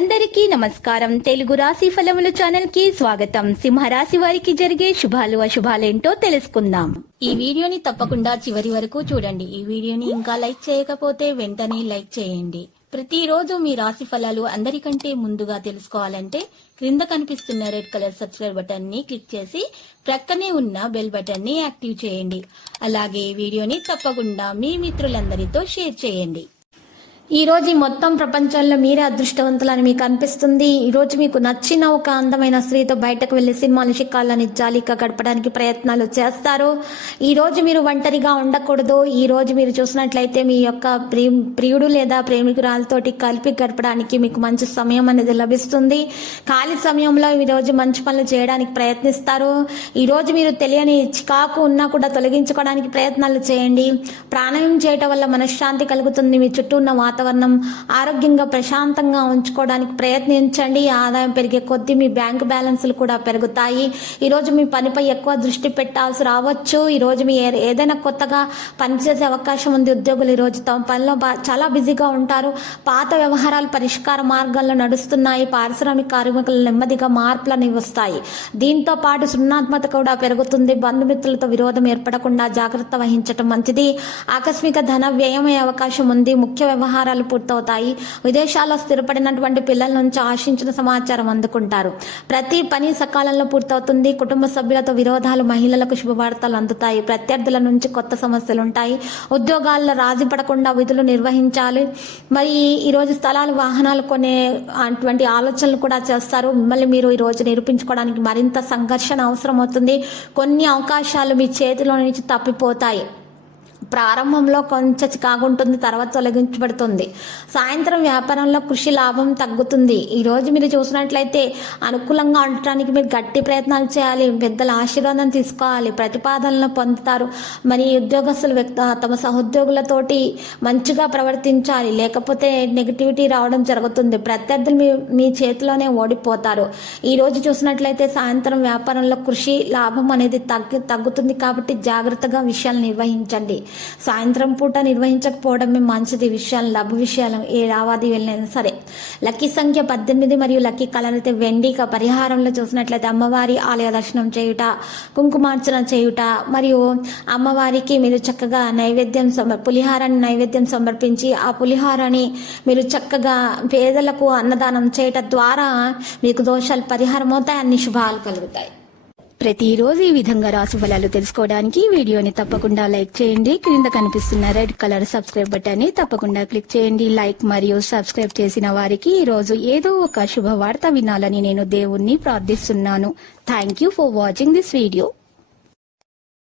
అందరికీ నమస్కారం. తెలుగు రాశి ఫలముల ఛానల్ కి స్వాగతం. సింహరాశి వారికి జరిగే శుభాలు అశుభాలేంటో తెలుసుకుందాం. ఈ వీడియోని తప్పకుండా చివరి వరకు చూడండి. ఈ వీడియోని ఇంకా లైక్ చేయకపోతే వెంటనే లైక్ చేయండి. ప్రతిరోజు మీ రాశి ఫలాలు అందరికంటే ముందుగా తెలుసుకోవాలంటే క్రింద కనిపిస్తున్న రెడ్ కలర్ సబ్స్క్రైబ్ బటన్ ని క్లిక్ చేసి ప్రక్కనే ఉన్న బెల్ బటన్ ని యాక్టివ్ చేయండి. అలాగే ఈ వీడియోని తప్పకుండా మీ మిత్రులందరితో షేర్ చేయండి. ఈ రోజు మొత్తం ప్రపంచంలో మీరే అదృష్టవంతులని మీకు అనిపిస్తుంది. ఈ రోజు మీకు నచ్చిన ఒక అందమైన స్త్రీతో బయటకు వెళ్లి సినిమాలు షికాలని జాలీగా గడపడానికి ప్రయత్నాలు చేస్తారు. ఈ రోజు మీరు ఒంటరిగా ఉండకూడదు. ఈ రోజు మీరు చూసినట్లయితే మీ యొక్క ప్రియుడు లేదా ప్రేమికురాలతోటి కలిపి గడపడానికి మీకు మంచి సమయం అనేది లభిస్తుంది. ఖాళీ సమయంలో ఈ రోజు మంచి పనులు చేయడానికి ప్రయత్నిస్తారు. ఈ రోజు మీరు తెలియని చికాకు ఉన్నా కూడా తొలగించుకోవడానికి ప్రయత్నాలు చేయండి. ప్రాణాయామం చేయటం వల్ల మనశ్శాంతి కలుగుతుంది. మీ చుట్టూ ఉన్న వాతావరణం ఆరోగ్యంగా ప్రశాంతంగా ఉంచుకోవడానికి ప్రయత్నించండి. ఆదాయం పెరిగే కొద్దీ మీ బ్యాంకు బ్యాలెన్స్లు కూడా పెరుగుతాయి. ఈరోజు మీ పనిపై ఎక్కువ దృష్టి పెట్టాల్సి రావచ్చు. ఈరోజు మీ ఏదైనా కొత్తగా పనిచేసే అవకాశం ఉంది. ఉద్యోగులు ఈరోజు తమ పనిలో చాలా బిజీగా ఉంటారు. పాత వ్యవహారాలు పరిష్కార మార్గాల్లో నడుస్తున్నాయి. పారిశ్రామిక కార్మికులు నెమ్మదిగా మార్పులను వస్తాయి. దీంతో పాటు సృజనాత్మకత కూడా పెరుగుతుంది. బంధుమిత్రులతో విరోధం ఏర్పడకుండా జాగ్రత్త వహించడం మంచిది. ఆకస్మిక ధన వ్యయమయ్యే అవకాశం ఉంది. ముఖ్య వ్యవహారాలు పూర్తవుతాయి. విదేశాల్లో స్థిరపడినటువంటి పిల్లల నుంచి ఆశించిన సమాచారం అందుకుంటారు. ప్రతి పని సకాలంలో పూర్తవుతుంది. కుటుంబ సభ్యులతో విరోధాలు, మహిళలకు శుభవార్తలు అందుతాయి. ప్రత్యర్థుల నుంచి కొత్త సమస్యలు ఉంటాయి. ఉద్యోగాల్లో రాజీ పడకుండా విధులు నిర్వహించాలి. మరి ఈరోజు స్థలాలు, వాహనాలు కొనే అటువంటి ఆలోచనలు కూడా చేస్తారు. మిమ్మల్ని మీరు ఈరోజు నిరూపించుకోవడానికి మరింత సంఘర్షణ అవసరం అవుతుంది. కొన్ని అవకాశాలు మీ చేతిలో నుంచి తప్పిపోతాయి. ప్రారంభంలో కొంచెం చికాగుంటుంది, తర్వాత తొలగించబడుతుంది. సాయంత్రం వ్యాపారంలో కృషి లాభం తగ్గుతుంది. ఈరోజు మీరు చూసినట్లయితే అనుకూలంగా ఉండటానికి మీరు గట్టి ప్రయత్నాలు చేయాలి. పెద్దల ఆశీర్వాదం తీసుకోవాలి. ప్రతిపాదనలు పొందుతారు. మరి ఉద్యోగస్తులు తమ సహోద్యోగులతోటి మంచిగా ప్రవర్తించాలి, లేకపోతే నెగిటివిటీ రావడం జరుగుతుంది. ప్రత్యర్థులు మీ చేతిలోనే ఓడిపోతారు. ఈరోజు చూసినట్లయితే సాయంత్రం వ్యాపారంలో కృషి లాభం అనేది తగ్గుతుంది. కాబట్టి జాగ్రత్తగా విషయాలు నిర్వహించండి. సాయంత్రం పూట నిర్వహించకపోవడమే మంచిది. విషయాలు, డబ్బు విషయాలు, ఏ లావాదేవీలైనా సరే. లక్కీ సంఖ్య 18 మరియు లక్కీ కలర్ అయితే వెండి. పరిహారంలో చూసినట్లయితే అమ్మవారి ఆలయ దర్శనం చేయుట, కుంకుమార్చన చేయుట, మరియు అమ్మవారికి మీరు చక్కగా పులిహారాన్ని నైవేద్యం సమర్పించి ఆ పులిహారాన్ని మీరు చక్కగా పేదలకు అన్నదానం చేయటం ద్వారా మీకు దోషాలు పరిహారం అవుతాయి. అన్ని శుభాలు కలుగుతాయి. ప్రతిరోజు ఈ విధంగా రాశి ఫలాలు తెలుసుకోవడానికి వీడియోని తప్పకుండా లైక్ చేయండి. క్రింద కనిపిస్తున్న రెడ్ కలర్ సబ్స్క్రైబ్ బటన్ ని తప్పకుండా క్లిక్ చేయండి. లైక్ మరియు సబ్స్క్రైబ్ చేసిన వారికి ఈ రోజు ఏదో ఒక శుభవార్త వినాలని నేను దేవుణ్ణి ప్రార్థిస్తున్నాను. Thank you for watching this video.